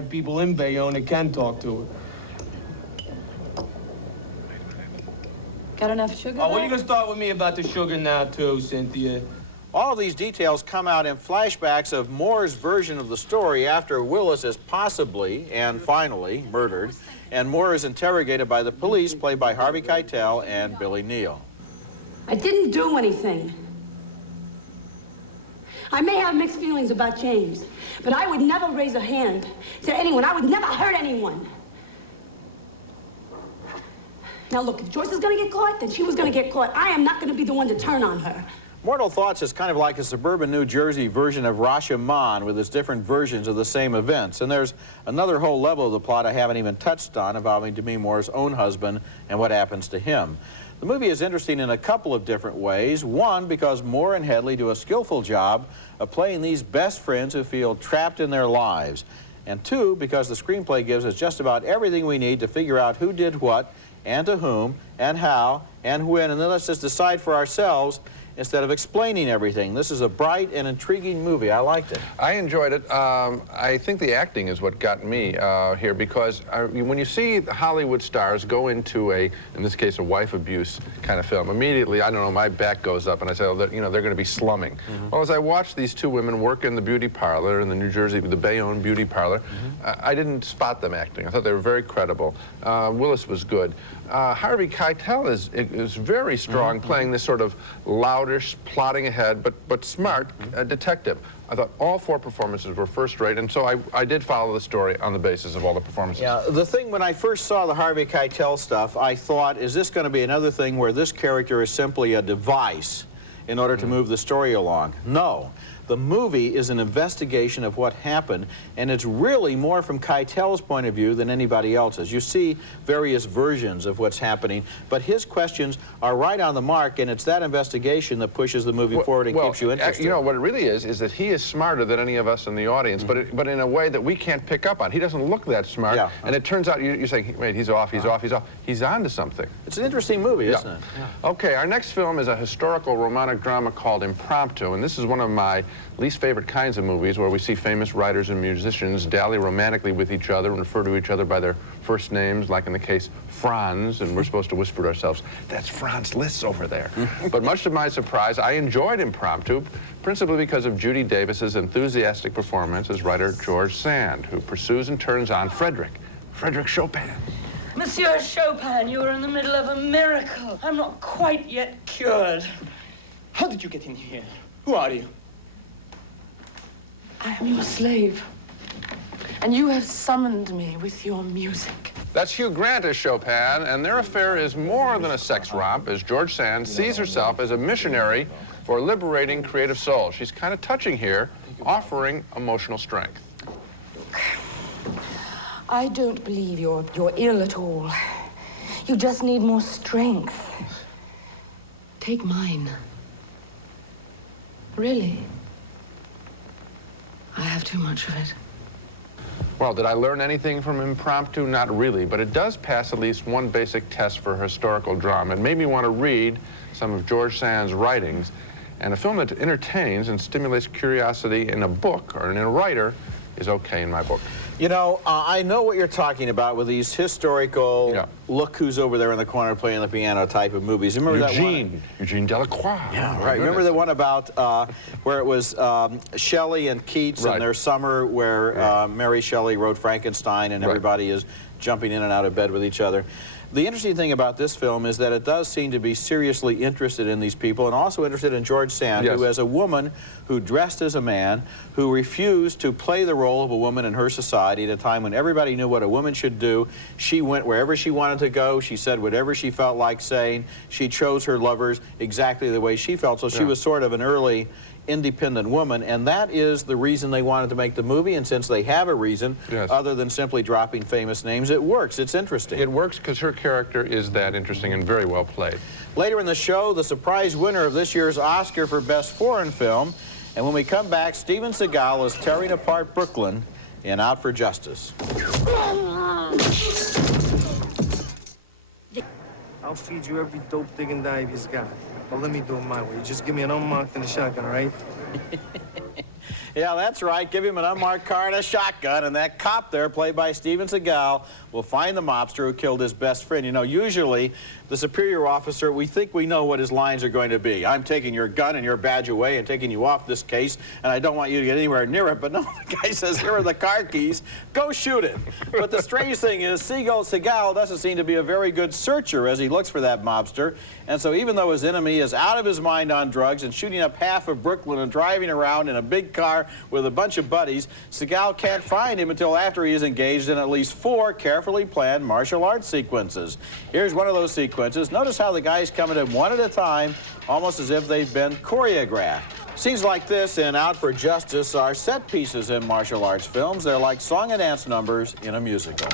People in Bayonne that can talk to her. Got enough sugar? Oh, well, you gonna start with me about the sugar now, too, Cynthia. All of these details come out in flashbacks of Moore's version of the story after Willis is possibly and finally murdered, and Moore is interrogated by the police, played by Harvey Keitel and Billy Neal. I didn't do anything. I may have mixed feelings about James, but I would never raise a hand to anyone. I would never hurt anyone. Now look, if Joyce is gonna get caught, then she was gonna get caught. I am not gonna be the one to turn on her. Mortal Thoughts is kind of like a suburban New Jersey version of Rashomon with its different versions of the same events. And there's another whole level of the plot I haven't even touched on involving Demi Moore's own husband and what happens to him. The movie is interesting in a couple of different ways. One, because Moore and Headley do a skillful job of playing these best friends who feel trapped in their lives. And two, because the screenplay gives us just about everything we need to figure out who did what, and to whom, and how, and when, and then let's just decide for ourselves instead of explaining everything. This is a bright and intriguing movie. I liked it. I enjoyed it. I think the acting is what got me here, because when you see Hollywood stars go into in this case, a wife abuse kind of film, immediately, I don't know, my back goes up and I say, oh, you know, they're going to be slumming. Mm-hmm. Well, as I watched these two women work in the beauty parlor in the New Jersey, the Bayonne beauty parlor, I didn't spot them acting. I thought they were very credible. Willis was good. Harvey Keitel is very strong, playing this sort of loudish, plodding ahead, but smart detective. I thought all four performances were first-rate, and so I did follow the story on the basis of all the performances. Yeah, the thing, when I first saw the Harvey Keitel stuff, I thought, is this going to be another thing where this character is simply a device in order to move the story along? No. The movie is an investigation of what happened, and it's really more from Keitel's point of view than anybody else's. You see various versions of what's happening, but his questions are right on the mark, and it's that investigation that pushes the movie forward and keeps you interested. You know, what it really is that he is smarter than any of us in the audience, but in a way that we can't pick up on. He doesn't look that smart, and it turns out you're saying, wait, he's off, he's off, he's off. He's on to something. It's an interesting movie, isn't it? Yeah. Okay, our next film is a historical romantic drama called Impromptu, and this is one of my least favorite kinds of movies, where we see famous writers and musicians dally romantically with each other and refer to each other by their first names, like in the case Franz, and we're supposed to whisper to ourselves, that's Franz Liszt over there. But much to my surprise, I enjoyed Impromptu, principally because of Judy Davis's enthusiastic performance as writer George Sand, who pursues and turns on Frederick Chopin. Monsieur Chopin, you are in the middle of a miracle. I'm not quite yet cured. How did you get in here? Who are you? I am your slave, and you have summoned me with your music. That's Hugh Grant as Chopin, and their affair is more than a sex romp, as George Sand sees herself as a missionary for liberating creative souls. She's kind of touching here, offering emotional strength. Look, I don't believe you're ill at all. You just need more strength. Take mine. Really? I have too much of it. Well, did I learn anything from Impromptu? Not really, but it does pass at least one basic test for historical drama. It made me want to read some of George Sand's writings, and a film that entertains and stimulates curiosity in a book or in a writer is okay in my book. You know, I know what you're talking about with these historical, look who's over there in the corner playing the piano type of movies. Remember that one? Eugene Delacroix. Yeah, right. Remember the one about where it was Shelley and Keats and their summer, where Mary Shelley wrote Frankenstein and everybody is jumping in and out of bed with each other. The interesting thing about this film is that it does seem to be seriously interested in these people, and also interested in George Sand, who, as a woman who dressed as a man, who refused to play the role of a woman in her society at a time when everybody knew what a woman should do. She went wherever she wanted to go. She said whatever she felt like saying. She chose her lovers exactly the way she felt. So she was sort of an early independent woman, and that is the reason they wanted to make the movie. And since they have a reason, other than simply dropping famous names, it works. It's interesting. It works because her character is that interesting and very well played. Later in the show, the surprise winner of this year's Oscar for Best Foreign Film. And when we come back, Steven Seagal is tearing apart Brooklyn in Out for Justice. I'll feed you every dope digging dive he's got. But let me do it my way. You just give me an unmarked and a shotgun, all right? Yeah, that's right. Give him an unmarked car and a shotgun, and that cop there, played by Steven Seagal, will find the mobster who killed his best friend. You know, usually the superior officer, we think we know what his lines are going to be. I'm taking your gun and your badge away and taking you off this case, and I don't want you to get anywhere near it. But no, the guy says, here are the car keys. Go shoot it. But the strange thing is, Seagal doesn't seem to be a very good searcher as he looks for that mobster. And so even though his enemy is out of his mind on drugs and shooting up half of Brooklyn and driving around in a big car with a bunch of buddies, Seagal can't find him until after he is engaged in at least 4 carefully planned martial arts sequences. Here's one of those sequences. Notice how the guys come at him one at a time, almost as if they've been choreographed. Scenes like this in Out for Justice are set pieces in martial arts films. They're like song and dance numbers in a musical.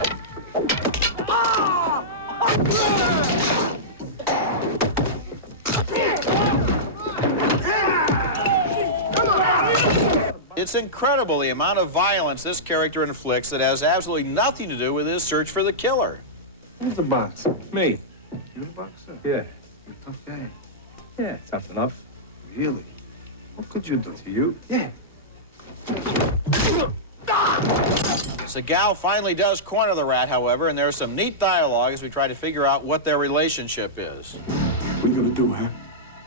It's incredible the amount of violence this character inflicts that has absolutely nothing to do with his search for the killer. Who's the boxer? Me. You the boxer? Yeah. You're a tough guy. Yeah, tough enough. Really? What could you do? To you? Yeah. Seagal finally does corner the rat, however, and there's some neat dialogue as we try to figure out what their relationship is. What are you gonna do, huh?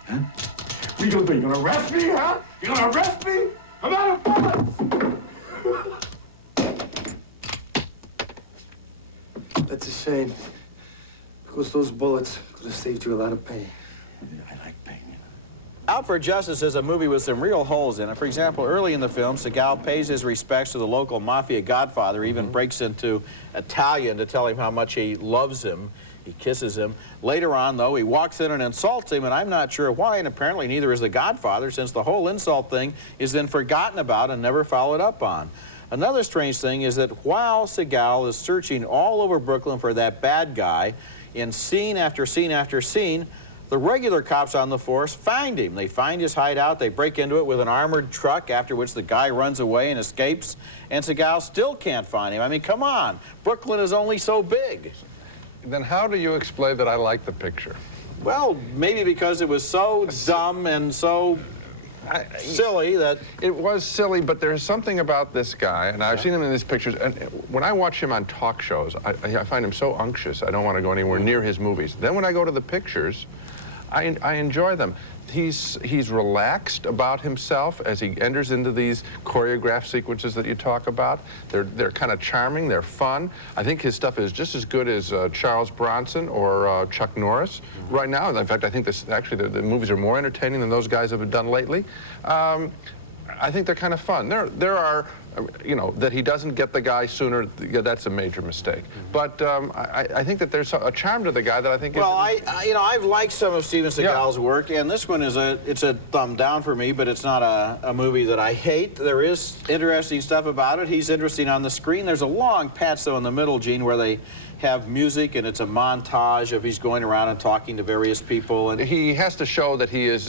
Huh? What are you gonna do? You gonna arrest me, huh? You gonna arrest me? I'm out of bullets! That's a shame. Because those bullets could have saved you a lot of pain. I like pain. Out for Justice is a movie with some real holes in it. For example, early in the film, Seagal pays his respects to the local mafia godfather, even breaks into Italian to tell him how much he loves him. He kisses him. Later on, though, he walks in and insults him, and I'm not sure why, and apparently neither is the godfather, since the whole insult thing is then forgotten about and never followed up on. Another strange thing is that while Seagal is searching all over Brooklyn for that bad guy, in scene after scene after scene, the regular cops on the force find him. They find his hideout, they break into it with an armored truck, after which the guy runs away and escapes, and Seagal still can't find him. I mean, come on, Brooklyn is only so big. Then how do you explain that I like the picture? Well, maybe because it was so dumb and so silly that... It was silly, but there's something about this guy, and I've seen him in these pictures, and when I watch him on talk shows, I find him so unctuous. I don't want to go anywhere near his movies. Then when I go to the pictures, I enjoy them. He's relaxed about himself as he enters into these choreographed sequences that you talk about. They're kind of charming, they're fun. I think his stuff is just as good as Charles Bronson or Chuck Norris right now. In fact, I think the movies are more entertaining than those guys have done lately. I think they're kind of fun. There are, you know, that he doesn't get the guy sooner, yeah, that's a major mistake. But I think that there's a charm to the guy that I think Well, is... you know, I've liked some of Steven Seagal's work, and this one is it's a thumb down for me, but it's not a movie that I hate. There is interesting stuff about it. He's interesting on the screen. There's a long patch, though, in the middle, Gene, where they have music, and it's a montage of he's going around and talking to various people. And he has to show that he is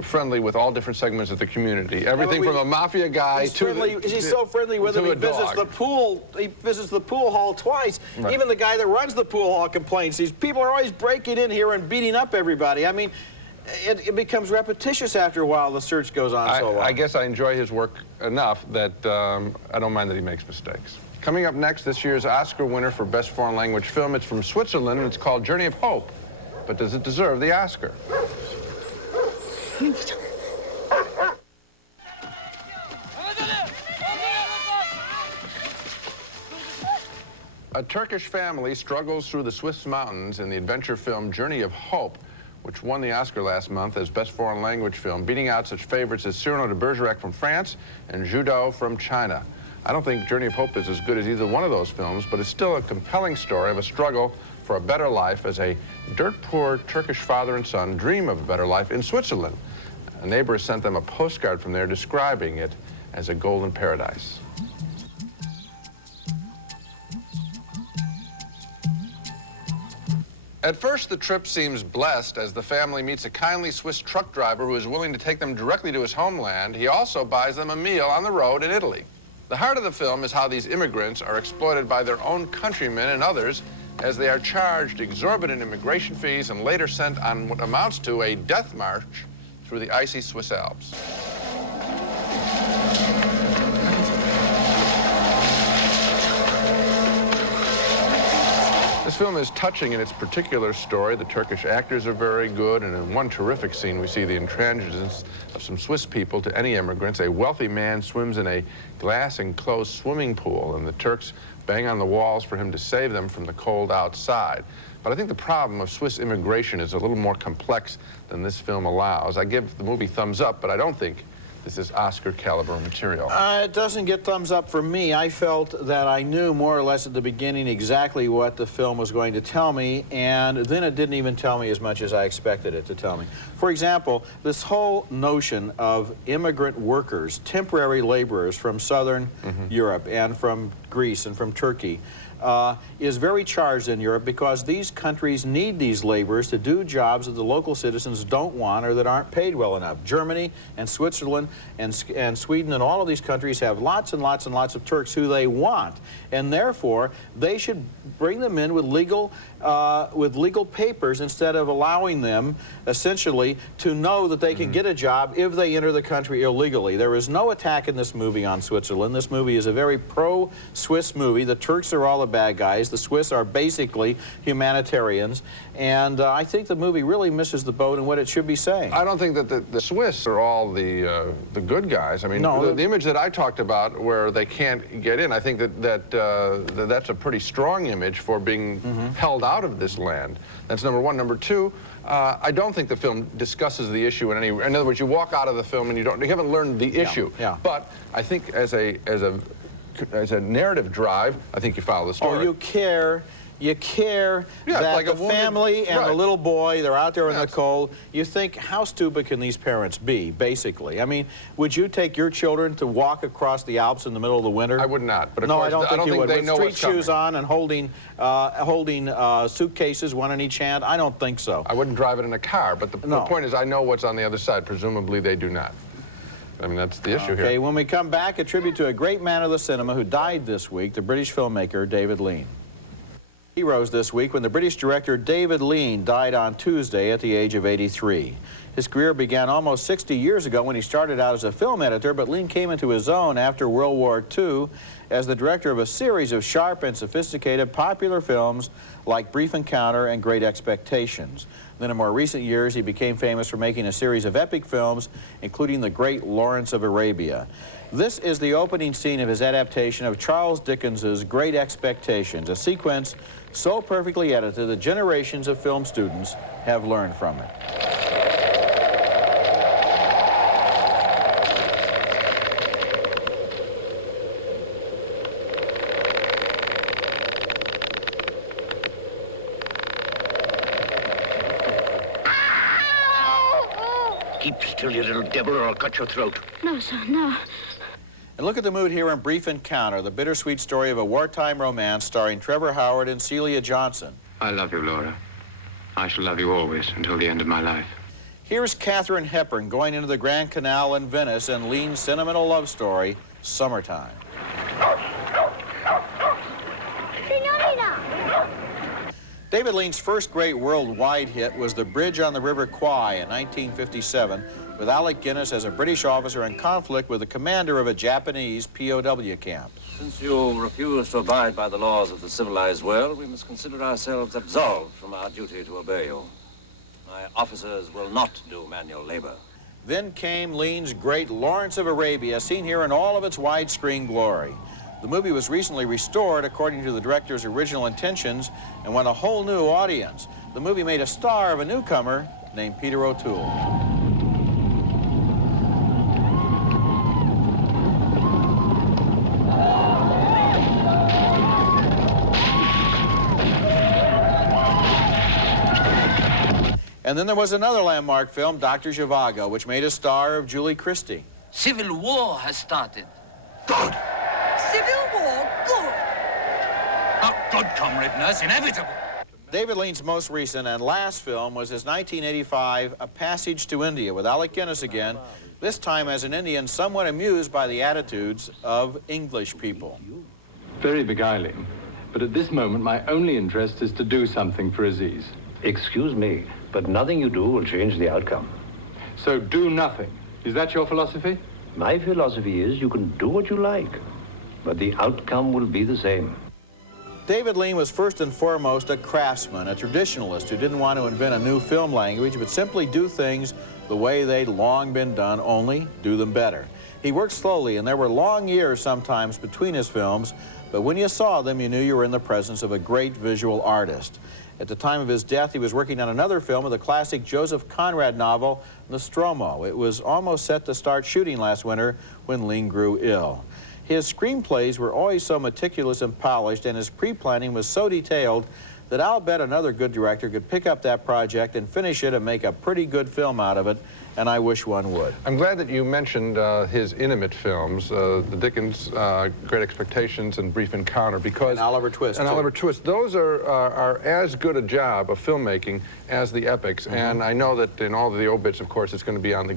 friendly with all different segments of the community. Everything from a mafia guy to he's so friendly with him. He visits the pool. He visits the pool hall twice. Right. Even the guy that runs the pool hall complains. These people are always breaking in here and beating up everybody. I mean, it becomes repetitious after a while. The search goes on so long. I guess I enjoy his work enough that I don't mind that he makes mistakes. Coming up next, this year's Oscar winner for Best Foreign Language Film. It's from Switzerland, and it's called Journey of Hope. But does it deserve the Oscar? A Turkish family struggles through the Swiss mountains in the adventure film Journey of Hope, which won the Oscar last month as Best Foreign Language Film, beating out such favorites as Cyrano de Bergerac from France and Judo from China. I don't think Journey of Hope is as good as either one of those films, but it's still a compelling story of a struggle for a better life as a dirt-poor Turkish father and son dream of a better life in Switzerland. A neighbor sent them a postcard from there describing it as a golden paradise. At first, the trip seems blessed as the family meets a kindly Swiss truck driver who is willing to take them directly to his homeland. He also buys them a meal on the road in Italy. The heart of the film is how these immigrants are exploited by their own countrymen and others as they are charged exorbitant immigration fees and later sent on what amounts to a death march through the icy Swiss Alps. This film is touching in its particular story. The Turkish actors are very good, and in one terrific scene, we see the intransigence of some Swiss people to any immigrants. A wealthy man swims in a glass-enclosed swimming pool, and the Turks bang on the walls for him to save them from the cold outside. But I think the problem of Swiss immigration is a little more complex than this film allows. I give the movie thumbs up, but I don't think this is Oscar-caliber material. It doesn't get thumbs up for me. I felt that I knew more or less at the beginning exactly what the film was going to tell me, and then it didn't even tell me as much as I expected it to tell me. For example, this whole notion of immigrant workers, temporary laborers from southern Europe and from Greece and from Turkey, is very charged in Europe because these countries need these laborers to do jobs that the local citizens don't want or that aren't paid well enough. Germany and Switzerland and Sweden and all of these countries have lots and lots and lots of Turks who they want, and therefore they should bring them in with legal papers instead of allowing them essentially to know that they can get a job if they enter the country illegally. There is no attack in this movie on Switzerland. This movie is a very pro-Swiss movie. The Turks are all the bad guys. The Swiss are basically humanitarians, and I think the movie really misses the boat in what it should be saying. I don't think that the Swiss are all the good guys. I mean, no, the image that I talked about where they can't get in, I think that's a pretty strong image for being held out of this land. That's number one. Number two, I don't think the film discusses the issue in any. In other words, you walk out of the film and you haven't learned the issue. Yeah. But I think as a narrative drive, I think you follow the story. Oh, you care that like the family and the little boy, they're out there in the cold. You think, how stupid can these parents be, basically? I mean, would you take your children to walk across the Alps in the middle of the winter? I would not. But of no, course, I don't think you would. They With know street shoes on and holding suitcases, one in each hand, I don't think so. I wouldn't drive it in a car, but the point is I know what's on the other side. Presumably they do not. I mean, that's the issue here. Okay, when we come back, a tribute to a great man of the cinema who died this week, the British filmmaker David Lean. Heroes this week when the British director David Lean died on Tuesday at the age of 83. His career began almost 60 years ago when he started out as a film editor, but Lean came into his own after World War II as the director of a series of sharp and sophisticated popular films like Brief Encounter and Great Expectations. Then in more recent years, he became famous for making a series of epic films, including The Great Lawrence of Arabia. This is the opening scene of his adaptation of Charles Dickens's Great Expectations, a sequence so perfectly edited that generations of film students have learned from it. Keep still, you little devil, or I'll cut your throat. No, sir, no. And look at the mood here in Brief Encounter, the bittersweet story of a wartime romance starring Trevor Howard and Celia Johnson. I love you, Laura. I shall love you always until the end of my life. Here's Katharine Hepburn going into the Grand Canal in Venice in Lean's sentimental love story, Summertime. David Lean's first great worldwide hit was The Bridge on the River Kwai in 1957, with Alec Guinness as a British officer in conflict with the commander of a Japanese POW camp. Since you refuse to abide by the laws of the civilized world, we must consider ourselves absolved from our duty to obey you. My officers will not do manual labor. Then came Lean's Great Lawrence of Arabia, seen here in all of its widescreen glory. The movie was recently restored according to the director's original intentions and won a whole new audience. The movie made a star of a newcomer named Peter O'Toole. And then there was another landmark film, Dr. Zhivago, which made a star of Julie Christie. Civil war has started. Good. Civil war? Good. Not good, comrade nurse, inevitable. David Lean's most recent and last film was his 1985 A Passage to India with Alec Guinness again, this time as an Indian somewhat amused by the attitudes of English people. Very beguiling, but at this moment my only interest is to do something for Aziz. Excuse me, but nothing you do will change the outcome. So do nothing. Is that your philosophy? My philosophy is you can do what you like, but the outcome will be the same. David Lean was first and foremost a craftsman, a traditionalist who didn't want to invent a new film language, but simply do things the way they'd long been done, only do them better. He worked slowly, and there were long years sometimes between his films, but when you saw them, you knew you were in the presence of a great visual artist. At the time of his death, he was working on another film of the classic Joseph Conrad novel, Nostromo. It was almost set to start shooting last winter when Lean grew ill. His screenplays were always so meticulous and polished, and his pre-planning was so detailed that I'll bet another good director could pick up that project and finish it and make a pretty good film out of it, and I wish one would. I'm glad that you mentioned his intimate films, the Dickens Great Expectations and Brief Encounter, because... And Oliver Twist. And Oliver Twist. Those are as good a job of filmmaking as the epics, and I know that in all of the obits, of course, it's going to be on the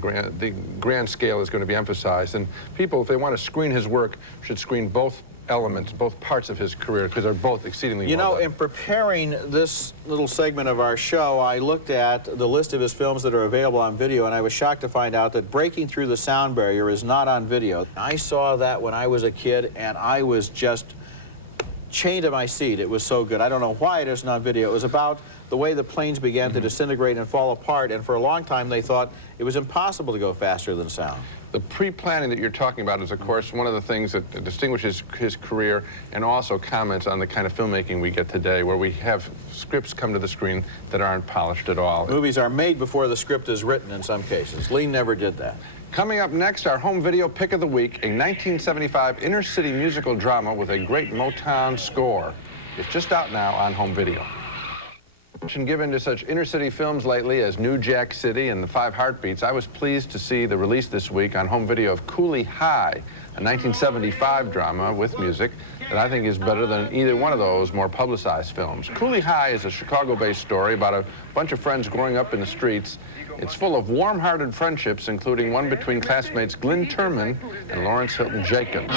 grand scale is going to be emphasized, and people, if they want to screen his work, should screen both elements, both parts of his career, because they're both exceedingly well done. You know, in preparing this little segment of our show, I looked at the list of his films that are available on video, and I was shocked to find out that Breaking Through the Sound Barrier is not on video. I saw that when I was a kid, and I was just chained to my seat. It was so good. I don't know why it isn't on video. It was about the way the planes began to disintegrate and fall apart, and for a long time they thought it was impossible to go faster than sound. The pre-planning that you're talking about is, of course, one of the things that distinguishes his career, and also comments on the kind of filmmaking we get today, where we have scripts come to the screen that aren't polished at all. Movies are made before the script is written in some cases. Lean never did that. Coming up next, our home video pick of the week, a 1975 inner-city musical drama with a great Motown score. It's just out now on home video. Given to such inner-city films lately as New Jack City and The Five Heartbeats, I was pleased to see the release this week on home video of Cooley High, a 1975 drama with music that I think is better than either one of those more publicized films. Cooley High is a Chicago-based story about a bunch of friends growing up in the streets. It's full of warm-hearted friendships, including one between classmates Glynn Turman and Lawrence Hilton Jacobs.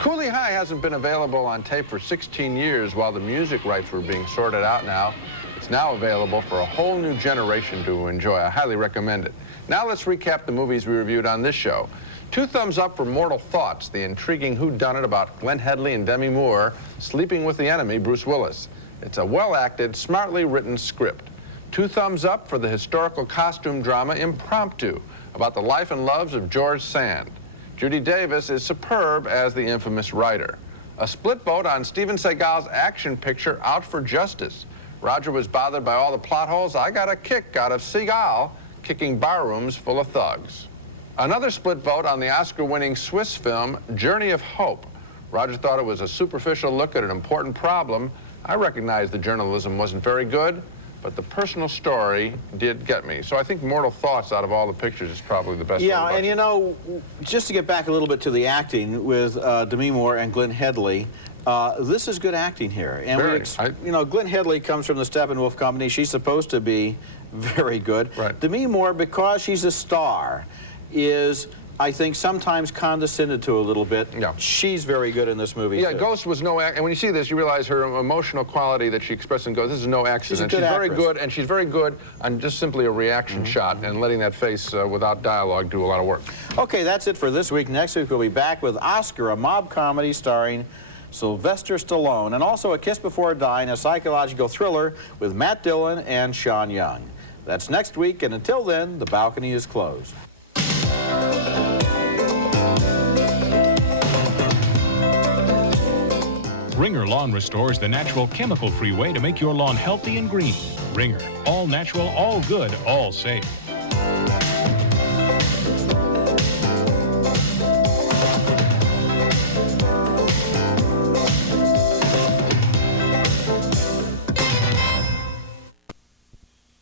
Cooley High hasn't been available on tape for 16 years while the music rights were being sorted out now. It's now available for a whole new generation to enjoy. I highly recommend it. Now let's recap the movies we reviewed on this show. 2 thumbs up for Mortal Thoughts, the intriguing whodunit about Glenn Headley and Demi Moore sleeping with the enemy, Bruce Willis. It's a well-acted, smartly written script. 2 thumbs up for the historical costume drama Impromptu, about the life and loves of George Sand. Judy Davis is superb as the infamous writer. A split vote on Steven Seagal's action picture Out for Justice. Roger was bothered by all the plot holes. I got a kick out of Seagal kicking barrooms full of thugs. Another split vote on the Oscar-winning Swiss film Journey of Hope. Roger thought it was a superficial look at an important problem. I recognized the journalism wasn't very good, but the personal story did get me. So I think Mortal Thoughts, out of all the pictures, is probably the best one. Yeah, and you know, just to get back a little bit to the acting with Demi Moore and Glenn Headley, this is good acting here. And you know, Glenn Headley comes from the Steppenwolf Company. She's supposed to be very good. Right. Demi Moore, because she's a star, is, I think, sometimes condescended to a little bit. Yeah. She's very good in this movie, Yeah, too. Ghost was no and when you see this, you realize her emotional quality that she expressed in Ghost. This is no accident. She's very good, and she's very good on just simply a reaction shot and letting that face without dialogue do a lot of work. Okay, that's it for this week. Next week, we'll be back with Oscar, a mob comedy starring Sylvester Stallone, and also A Kiss Before Dying, a psychological thriller with Matt Dillon and Sean Young. That's next week, and until then, the balcony is closed. Ringer Lawn Restore is the natural, chemical-free way to make your lawn healthy and green. Ringer, all natural, all good, all safe.